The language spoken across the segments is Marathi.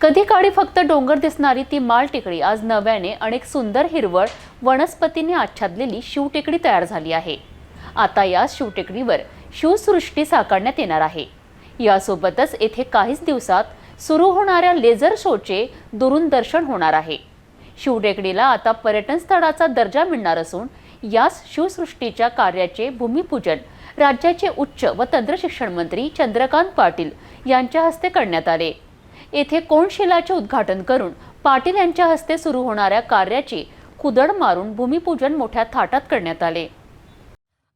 कधी काळी फक्त डोंगर दिसणारी ती माल टेकडी आज नव्याने अनेक सुंदर हिरवळ वनस्पतींनी आच्छादलेली शिवटेकडी तयार झाली आहे. आता या शिवटेकडीवर शिवसृष्टी साकारण्यात येणार आहे. यासोबतच येथे काहीच दिवसात सुरू होणाऱ्या लेझर शोचे दुरून दर्शन होणार आहे. शिवटेकडीला आता पर्यटन स्थळाचा दर्जा मिळणार असून याच शिवसृष्टीच्या कार्याचे भूमिपूजन राज्याचे उच्च व तंत्रशिक्षण मंत्री चंद्रकांत पाटील यांच्या हस्ते करण्यात आले. येथे कोणशिलाचे उद्घाटन करून पाटील यांच्या हस्ते सुरू होणाऱ्या कार्याची कुदड मारून भूमिपूजन मोठ्या थाटात करण्यात आले.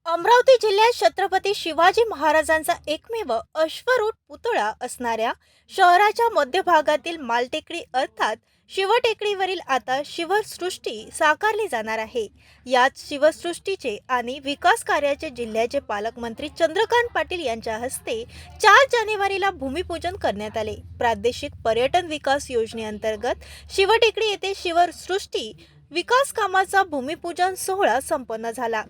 अमरावती जिल्ह्यात छत्रपती शिवाजी महाराजांचा एकमेव अश्वरूढ पुतळा असणाऱ्या शहराच्या मध्यभागातील मालटेकडी अर्थात शिवटेकडीवरील आता शिवसृष्टी साकारली जाणार आहे. याच शिवसृष्टीचे आणि विकास कार्याचे जिल्ह्याचे पालकमंत्री चंद्रकांत पाटील यांच्या हस्ते चार जानेवारीला भूमिपूजन करण्यात आले. प्रादेशिक पर्यटन विकास योजनेअंतर्गत शिवटेकडी येथे शिवसृष्टी विकास कामाचा भूमिपूजन सोहळा संपन्न झाला.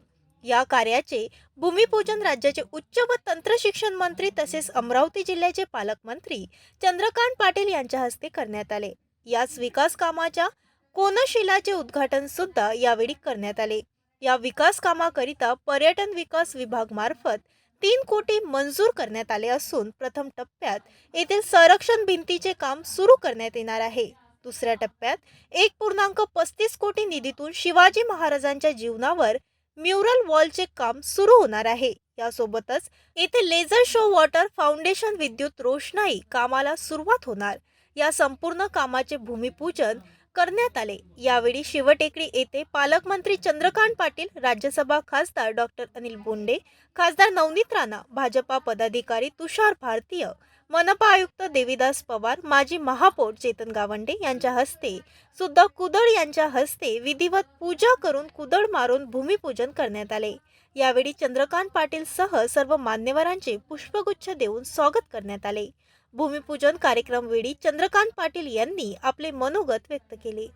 या कार्याचे भूमिपूजन राज्याचे उच्च व तंत्र शिक्षण मंत्री तसेच अमरावती जिल्ह्याचे पालकमंत्री चंद्रकांत पाटील यांच्या हस्ते करण्यात आले. याच विकास कामाच्या कोनशिलाचे उद्घाटन सुद्धा यावेळी करण्यात आले. या विकास कामाकरिता पर्यटन विकास विभाग मार्फत तीन कोटी मंजूर करण्यात आले असून प्रथम टप्प्यात येथील संरक्षण भिंतीचे काम सुरू करण्यात येणार आहे. दुसऱ्या टप्प्यात एक पूर्णांक पस्तीस कोटी निधीतून शिवाजी महाराजांच्या जीवनावर म्युरल वॉलचे काम सुरू होणार आहे. यासोबतच येथे लेझर शो वॉटर फाउंडेशन विद्युत रोषणाई कामाला सुरुवात होणार. या संपूर्ण कामाचे भूमिपूजन करण्यात आले. यावेळी शिवटेकडी येथे पालकमंत्री चंद्रकांत पाटील राज्यसभा खासदार डॉक्टर अनिल बोंडे खासदार नवनीत राणा भाजपा पदाधिकारी तुषार भारतीय मनपा आयुक्त देविदास पवार माजी महापौर चेतन गावंडे यांच्या हस्ते सुद्धा कुदळ यांच्या हस्ते विधिवत पूजा करून कुदळ मारून भूमिपूजन करण्यात आले. यावेळी चंद्रकांत पाटील सह सर्व मान्यवरांचे पुष्पगुच्छ देऊन स्वागत करण्यात आले. भूमिपूजन कार्यक्रम वेळी चंद्रकांत पाटील यांनी आपले मनोगत व्यक्त केले.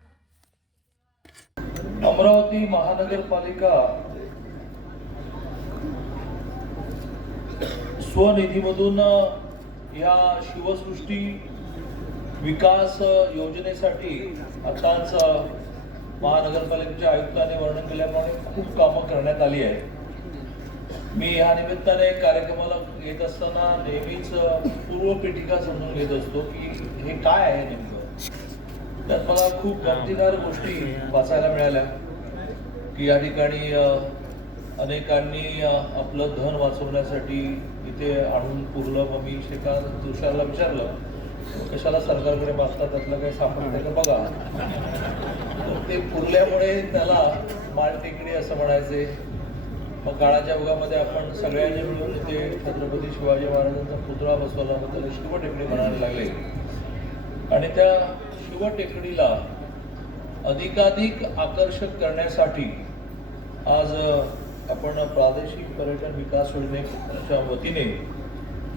अमरावती महानगरपालिका स्वनिधीमधून या शिवसृष्टी विकास योजनेसाठी आताच महानगरपालिकेच्या आयुक्ताने वर्णन केल्याप्रमाणे खूप कामं करण्यात आली आहेत. मी या निमित्ताने कार्यक्रमाला येत असताना नेहमीच पूर्वपीठिका समजून घेत असतो की हे काय आहे नेमकं. त्यात मला खूप गमतीदार गोष्टी वाचायला मिळाल्या की या ठिकाणी अनेकांनी आपलं धन वाचवण्यासाठी इथे आणून पुरलं. मग मी श्रीकांत तुषारला विचारलं कशाला सरकारकडे मागतात? त्यातलं काही सापडतं का? बघा. तर ते पुरल्यामुळे त्याला माल टेकडी असं म्हणायचे. मग काळाच्या युगामध्ये आपण सगळ्यांनी मिळून इथे छत्रपती शिवाजी महाराजांचा पुतळा बसवला मग त्याला शिवटेकडी म्हणायला लागले. आणि त्या शिवटेकडीला अधिकाधिक आकर्षक करण्यासाठी आज आपण प्रादेशिक पर्यटन विकास योजनेच्या वतीने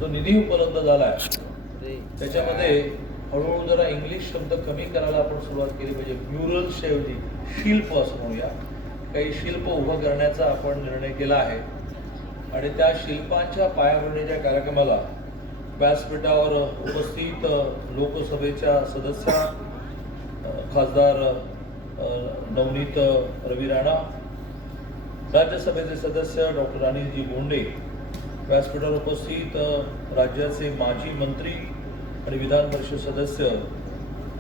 जो निधी उपलब्ध झाला आहे त्याच्यामध्ये हळूहळू जरा इंग्लिश शब्द कमी करायला आपण सुरुवात केली. पाहिजे म्युरल्स ऐवजी शिल्प असं म्हणूया. काही शिल्प उभं करण्याचा आपण निर्णय केला आहे. आणि त्या शिल्पांच्या पायाभरणीच्या कार्यक्रमाला व्यासपीठावर उपस्थित लोकसभेच्या सदस्या खासदार नवनीत रवी राणा राज्यसभेचे सदस्य डॉक्टर अनिलजी बोंडे व्यासपीठावर उपस्थित राज्याचे माजी मंत्री आणि विधान परिषद सदस्य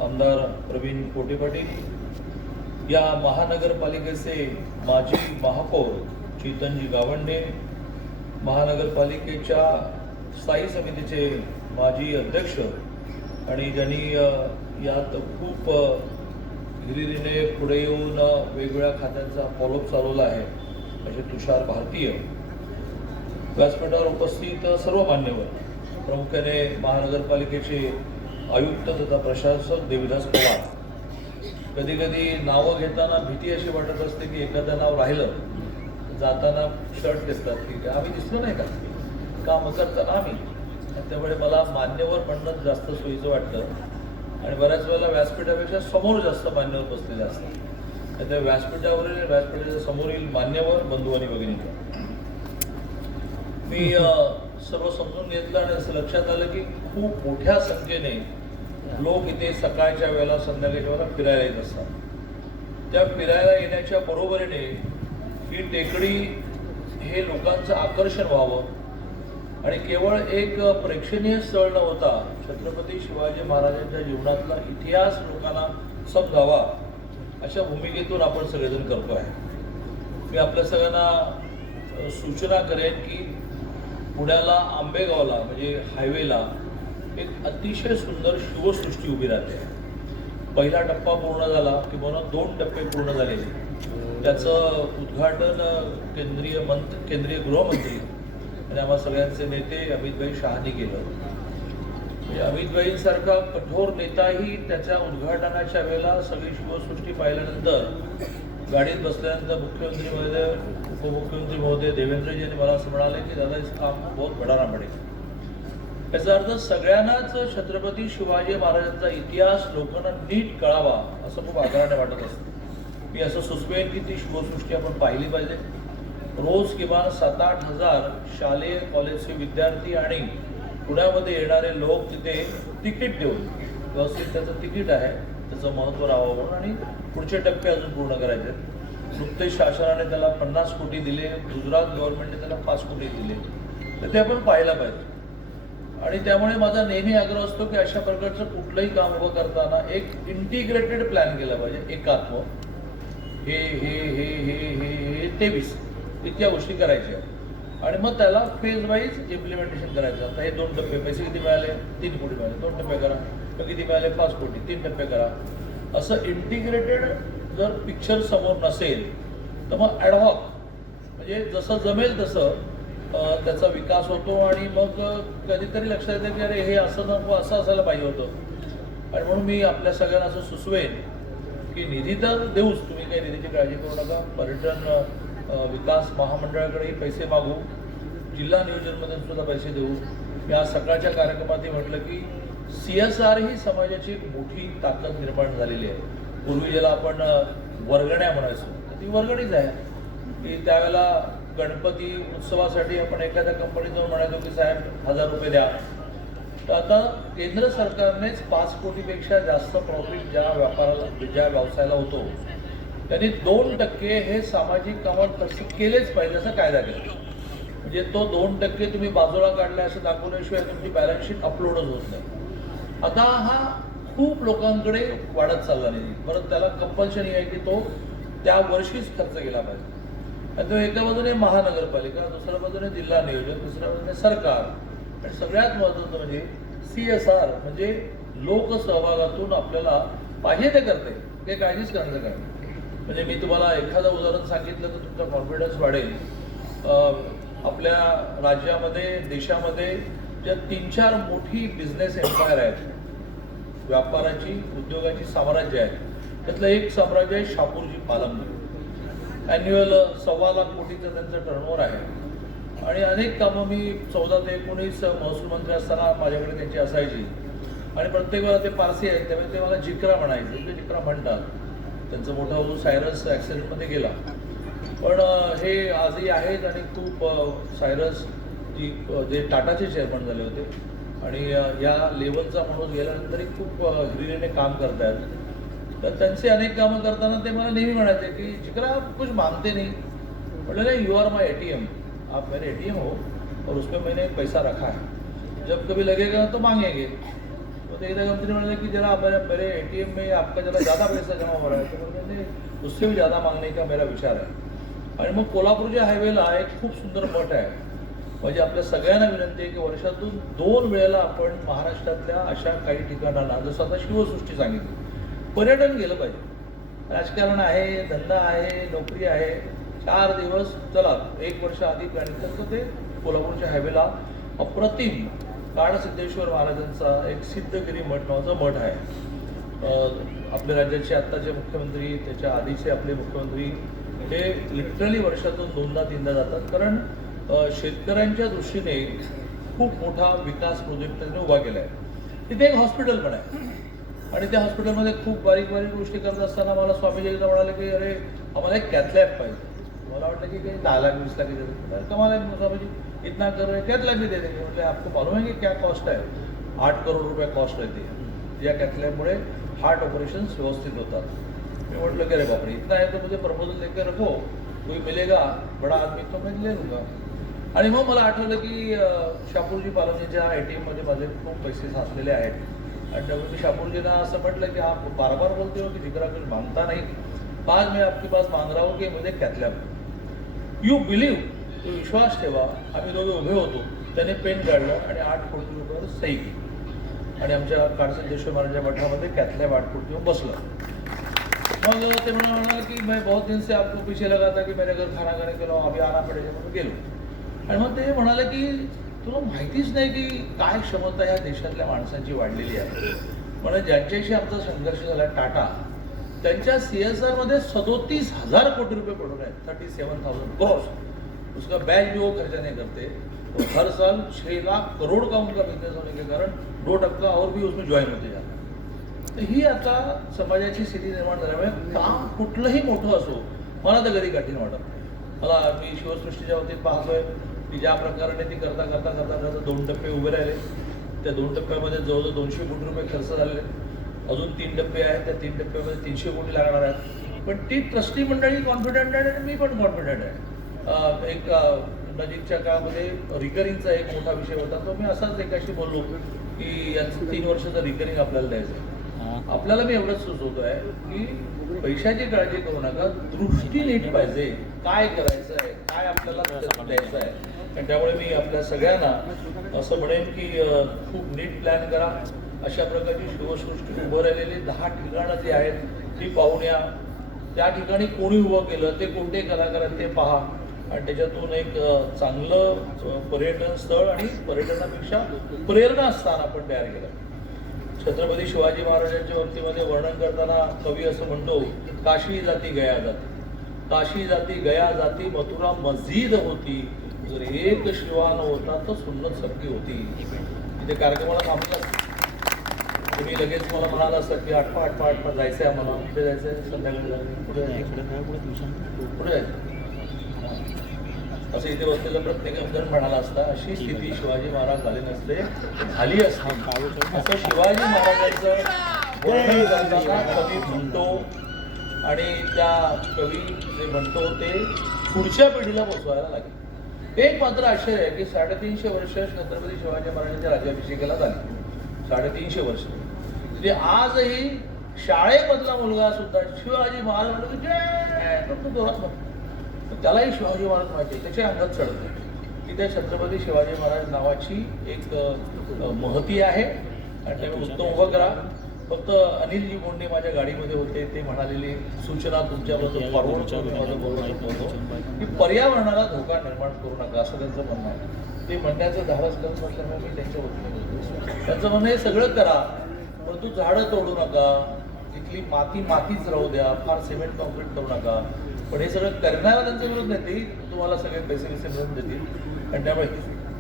आमदार प्रवीण पोटे पाटील या महानगरपालिकेचे माजी महापौर चेतनजी गावंडे महानगरपालिकेच्या स्थायी समितीचे माजी अध्यक्ष आणि ज्यांनी यात खूप अ, हिरिरीने पुढे येऊन वेगवेगळ्या खात्यांचा फॉलोअप चालवला आहे. असे तुषार भारतीय व्यासपीठावर उपस्थित सर्व मान्यवर प्रामुख्याने महानगरपालिकेचे आयुक्त तथा प्रशासक देविदास पवार. कधी कधी नावं घेताना भीती अशी वाटत असते की एखादं नाव राहिलं जाताना शर्ट दिसतात की आम्ही दिसलो नाही का? कामं करताना आम्ही. त्यामुळे मला मान्यवर म्हणणं जास्त सोयीचं वाटतं. आणि बऱ्याच वेळेला व्यासपीठापेक्षा समोर जास्त मान्यवर बसलेले असतात. आणि त्या व्यासपीठावरील व्यासपीठाच्या समोरील मान्यवर बंधू आणि भगिनी. मी सर्व समजून घेतलं आणि असं लक्षात आलं की खूप मोठ्या संख्येने लोक इथे सकाळच्या वेळेला संध्याकाळच्या वेळेला फिरायला येत असतात. त्या फिरायला येण्याच्या बरोबरीने ही टेकडी हे लोकांचं आकर्षण व्हावं. आणि केवळ एक प्रेक्षणीय स्थळ न होता छत्रपती शिवाजी महाराजांच्या जीवनातला इतिहास लोकांना समजावा अशा भूमिकेतून आपण सगळेजण करतो आहे. मी आपल्या सगळ्यांना सूचना करेन की पुण्याला आंबेगावला म्हणजे हायवेला एक अतिशय सुंदर शिवसृष्टी उभी राहते. पहिला टप्पा पूर्ण झाला किंवा दोन टप्पे पूर्ण झाले त्याचं उद्घाटन केंद्रीय मंत्र केंद्रीय गृहमंत्री आणि आम्हा सगळ्यांचे नेते अमितभाई शहानी केलं. म्हणजे अमितभाईंसारखा कठोर नेताही त्याच्या उद्घाटनाच्या वेळेला सगळी शिवसृष्टी पाहिल्यानंतर गाडीत बसल्यानंतर मुख्यमंत्री महोदय उपमुख्यमंत्री महोदय देवेंद्रजी यांनी मला असं म्हणाले की दादा इस काम बहुत बडाना म्हणे याचा अर्थ सगळ्यांनाच छत्रपती शिवाजी महाराजांचा इतिहास लोकांना नीट कळावा असं खूप आदराने वाटत असतं. मी असं सुचवेन की ती शिवसृष्टी आपण पाहिली पाहिजे. रोज किमान सात आठ हजार शालेय कॉलेजचे विद्यार्थी आणि पुण्यामध्ये येणारे लोक तिथे तिकीट देऊन व्यवस्थित त्याचं तिकीट आहे त्याचं महत्त्व राहावं म्हणून आणि पुढचे टप्पे अजून पूर्ण करायचे. नुकतेच शासनाने त्याला पन्नास कोटी दिले गुजरात गव्हर्नमेंटने त्याला पाच कोटी दिले. तर ते आपण पाहायला पाहिजे. आणि त्यामुळे माझा नेहमी आग्रह असतो की अशा प्रकारचं कुठलंही काम उभं करताना एक इंटिग्रेटेड प्लॅन केला पाहिजे एकात्म हे हे हे हे हे हे तेवीस इतक्या गोष्टी करायच्या. आणि मग त्याला फेज वाईज इम्प्लिमेंटेशन करायचं. आता हे दोन टप्पे पैसे किती मिळाले? तीन कोटी मिळाले. दोन टप्पे करा. मग किती मिळाले? पाच कोटी. तीन टप्पे करा. असं इंटिग्रेटेड जर पिक्चर समोर नसेल तर मग ॲडहॉक म्हणजे जसं जमेल तसं त्याचा विकास होतो आणि मग कधीतरी लक्षात येतं की अरे हे असं नको असं असायला पाहिजे होतं. आणि म्हणून मी आपल्या सगळ्यांना असं सुचवेन की निधी तर देऊच तुम्ही काही निधीची काळजी करू नका. पर्यटन विकास महामंडळाकडेही पैसे मागू. जिल्हा नियोजनमध्ये सुद्धा पैसे देऊ. या सकाळच्या कार्यक्रमातही म्हटलं की सी एस आर ही समाजाची एक मोठी ताकद निर्माण झालेली आहे. पूर्वी ज्याला आपण वर्गण्या म्हणायचो. ती वर्गणीच आहे. की त्यावेळेला गणपती उत्सवासाठी आपण एखाद्या कंपनीत जाऊन म्हणायचो की साहेब हजार रुपये द्या. तर आता केंद्र सरकारनेच पाच कोटीपेक्षा जास्त प्रॉफिट ज्या व्यापाराला ज्या व्यवसायाला होतो त्यांनी दोन टक्के हे सामाजिक कामात तसे केलेच पाहिजे असा कायदा केला. म्हणजे तो दोन टक्के तुम्ही बाजूला काढला असं दाखवल्याशिवाय तुमची बॅलन्स शीट अपलोडच होत नाही. आता हा खूप लोकांकडे वाढत चालला नाही परत त्याला कंपल्शनी आहे की तो त्या वर्षीच खर्च केला पाहिजे. आणि तो एका बाजूने महानगरपालिका दुसऱ्या बाजूने जिल्हा नियोजन दुसऱ्या बाजूने सरकार. आणि सगळ्यात महत्त्वाचं म्हणजे सी एस आर म्हणजे लोकसहभागातून आपल्याला पाहिजे ते करते. ते काळजीच करण्याचं काय म्हणजे मी तुम्हाला एखादं उदाहरण सांगितलं तर तुमचा कॉन्फिडन्स वाढेल. आपल्या राज्यामध्ये देशामध्ये ज्या तीन चार मोठी बिझनेस एम्पायर आहेत व्यापाराची उद्योगाची साम्राज्य आहेत त्यातलं एक साम्राज्य आहे शापूरजी पालमजी ॲन्युअल सव्वा लाख कोटीचं त्यांचं टर्नओव्हर आहे. आणि अनेक कामं मी चौदा ते एकोणीस महसूल मंत्री असताना माझ्याकडे त्यांची असायची. आणि प्रत्येक वेळा ते पारसी आहेत त्यामुळे ते मला जिक्रा म्हणायचे ते जिक्रा म्हणतात. त्यांचं मोठा भाऊ सायरस ॲक्सिडेंटमध्ये गेला. पण हे आजही आहेत आणि खूप सायरस जी जे टाटाचे चेअरमन झाले होते. आणि या लेवलचा माणूस गेल्यानंतरही खूप अं, हिरिरीने काम करतायत. तर त्यांचे अनेक कामं करताना ते मला नेहमी म्हणायचे की चिकरा कुछ मांगते नाही. म्हटलं नाही you are my A T M आप मेरे ए टी एम हो और उसमें मैंने पैसा रखा है। जब कभी लगेगा तो मांगेंगे. तो एक कंपनी म्हणाले की जरा मेरे मेरे ए टी एम में आपका जरा ज़्यादा पैसा जमा हो रहा है। तो मैंने उससे भी ज़्यादा मांगने का मेरा विचार आहे आणि मग कोल्हापूरच्या हायवेला एक खूप सुंदर मठ आहे. म्हणजे आपल्या सगळ्यांना विनंती आहे की वर्षातून दोन वेळेला आपण महाराष्ट्रातल्या अशा काही ठिकाणांना जसं आता शिवसृष्टी सांगितली पर्यटन गेलं पाहिजे. राजकारण आहे धंदा आहे नोकरी आहे चार दिवस चला एक वर्ष आधी प्लॅन तर ते कोल्हापूरच्या हायवेला अप्रतिम काळसिद्धेश्वर महाराजांचा एक सिद्धगिरी मठ नावाचा मठ आहे. आपल्या राज्याचे आत्ताचे मुख्यमंत्री त्याच्या आधीचे आपले मुख्यमंत्री हे लिटरली वर्षातून दोनदा तीनदा जातात. कारण शेतकऱ्यांच्या दृष्टीने खूप मोठा विकास प्रोजेक्ट त्यांनी उभा केला आहे तिथे एक हॉस्पिटल पण आहे. आणि त्या हॉस्पिटलमध्ये खूप बारीक बारीक गोष्टी करत असताना मला स्वामीजी एकदा म्हणाले की अरे आम्हाला एक कॅथलॅब पाहिजे. मला वाटलं की काही दहा लाख वीस लाख तर कमाल स्वामीजी इतना कर रहे कॅथलॅब भी दे देंगे. म्हटलं आपको मालूम आहे की क्या कॉस्ट आहे आठ करोड रुपये कॉस्ट आहे ते या कॅथलॅबमुळे हार्ट ऑपरेशन्स व्यवस्थित होतात. मी म्हटलं की अरे बापरे इतना आहे तर मुझे प्रपोजल लेकर रखो कोई मिलेगा? बडा आदमी तो मैं ले लूंगा. आणि मग मला आठवलं की शापूरजी पालवणीच्या ए टी एममध्ये माझे खूप पैसे साचलेले आहेत. आणि त्यामुळे मी असं म्हटलं की आप बार बार बोलते हो की जिक्रा कुछ मांगता नहीं आज मैं आपके पास मांग रहा हूँ की मुझे कॅथलॅब यू बिलीव्ह तू विश्वास ठेवा आम्ही दोघे उभे होतो त्याने पेन काढलं आणि आठ कोटी रुपयावर सही केली आणि आमच्या काडसन देशवे महाराजा मठामध्ये कॅथलॅब आठ कोटी रुपये बसलं मग ते म्हणा म्हणाला की मैं बहुत दिन से आपको पीछे लगा था की मेरे घर खाना खाने के लिए अभी आना पडेगा म्हणून गेलो आणि मग ते म्हणाले की तुला माहितीच नाही की काय क्षमता या देशातल्या माणसांची वाढलेली आहे. म्हणजे ज्यांच्याशी आमचा संघर्ष झाला टाटा त्यांच्या सी एसमध्ये सदोतीस हजार कोटी रुपये पडून आहेत. थर्टी सेवन थाउजंड क्रॉस उसका बैच भी वो खर्चा नहीं करते. तो हर साल छः लाख करोड़ का उनका बिजनेस होने के कारण दो टक्का और भी उसमें ज्वाइन होते जाता तर ही. आता समाजाची स्थिती निर्माण झाल्यामुळे काम कुठलंही मोठं असो मला तर कधी कठीण वाटत नाही. मला मी शिवसृष्टीच्या वतीत पाहतोय. की ज्या प्रकारे ती करता करता करता करता दोन टप्पे उभे राहिले. त्या दोन टप्प्यामध्ये जवळजवळ दोनशे कोटी रुपये खर्च झालेले. अजून तीन टप्पे आहेत. त्या तीन टप्प्यामध्ये तीनशे कोटी लागणार आहेत. पण ती ट्रस्टी मंडळी कॉन्फिडंट आहे आणि मी पण कॉन्फिडंट आहे. एक नजीकच्या काळामध्ये रिकरिंगचा एक मोठा विषय होता. तो मी असाच एकाशी बोललो की याचं तीन वर्षाचं रिकरिंग आपल्याला द्यायचं आहे. आपल्याला मी एवढंच सुचवतो आहे की पैशाची काळजी करू नका. दृष्टी नीट पाहिजे. काय करायचं आहे काय आपल्याला द्यायचं आहे. आणि त्यामुळे मी आपल्या सगळ्यांना असं म्हणेन की खूप नीट प्लॅन करा. अशा प्रकारची शिवसृष्टी उभं राहिलेली दहा ठिकाणं जी आहेत ती पाहून या. त्या ठिकाणी कोणी उभं केलं ते कोणते कलाकार ते पहा. आणि त्याच्यातून एक चांगलं पर्यटन स्थळ आणि पर्यटनापेक्षा प्रेरणा स्थान आपण तयार केलं. छत्रपती शिवाजी महाराजांच्या बाबतीमध्ये वर्णन करताना कवी असं म्हणतो काशी जाती गया जाती. काशी जाती गया जाती मथुरा मस्जिद होती. जर एक शिवान होता तर सुन्नत सबकी होती. इथे कार्यक्रमाला थांबला तुम्ही लगेच मला म्हणाला असतं की आठवा आठवा आठवा जायचं आहे आम्हाला. कुठे जायचं आहे संध्याकाळी कुठे कुठे जायचं असं इथे बसलेला प्रत्येक जण म्हणाला असता अशी स्थिती शिवाजी महाराज झाली नसते झाली असते. असं शिवाजी महाराजांचं कवी म्हणतो आणि त्या कवी जे म्हणतो ते पुढच्या पिढीला पोचवायला लागेल. एक मात्र आश्चर्य आहे की साडेतीनशे वर्ष छत्रपती शिवाजी महाराजांच्या राज्याभिषेकाला झाली. साडेतीनशे वर्ष. म्हणजे आजही शाळेमधला मुलगा सुद्धा शिवाजी महाराज की जय! जोरात त्यालाही शिवाजी महाराज माहिती आहे, त्याच्या अंगात चढत की त्या छत्रपती शिवाजी महाराज नावाची एक महती आहे. आणि त्यामुळे उत्तम उभं करा. फक्त अनिलजी बोंडे माझ्या गाडीमध्ये होते ते म्हणालेली सूचना तुमच्याबद्दल फॉरवर्ड करून माझं बोलणं होतो. की पर्यावरणाला धोका निर्माण करू नका असं त्यांचं म्हणणं आहे. ते म्हणण्याचं धाडस करत असल्यामुळे मी त्यांच्या वतीने. त्यांचं म्हणणं हे सगळं करा परंतु झाडं तोडू नका. इथली माती मातीच राहू द्या फार सिमेंट कॉन्क्रीट करू नका. पण हे सगळं करणारा त्यांचा विरोध नाही ते तुम्हाला सगळे पैसे पैसे मिळून देतील. आणि त्यामुळे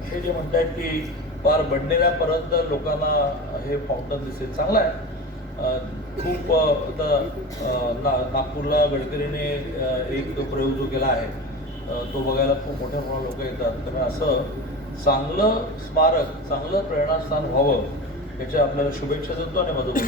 हे जे म्हणतात की फार बडनेऱ्यापर्यंत लोकांना हे फाउंटन दिसेल चांगलं आहे. खूप आता ना नागपूरला गडकरीने एक प्रयोग जो केला आहे तो बघायला खूप मोठ्या प्रमाणात लोक येतात. त्यामुळे असं चांगलं स्मारक चांगलं प्रेरणास्थान व्हावं याच्या आपल्याला शुभेच्छा देतो आणि मदत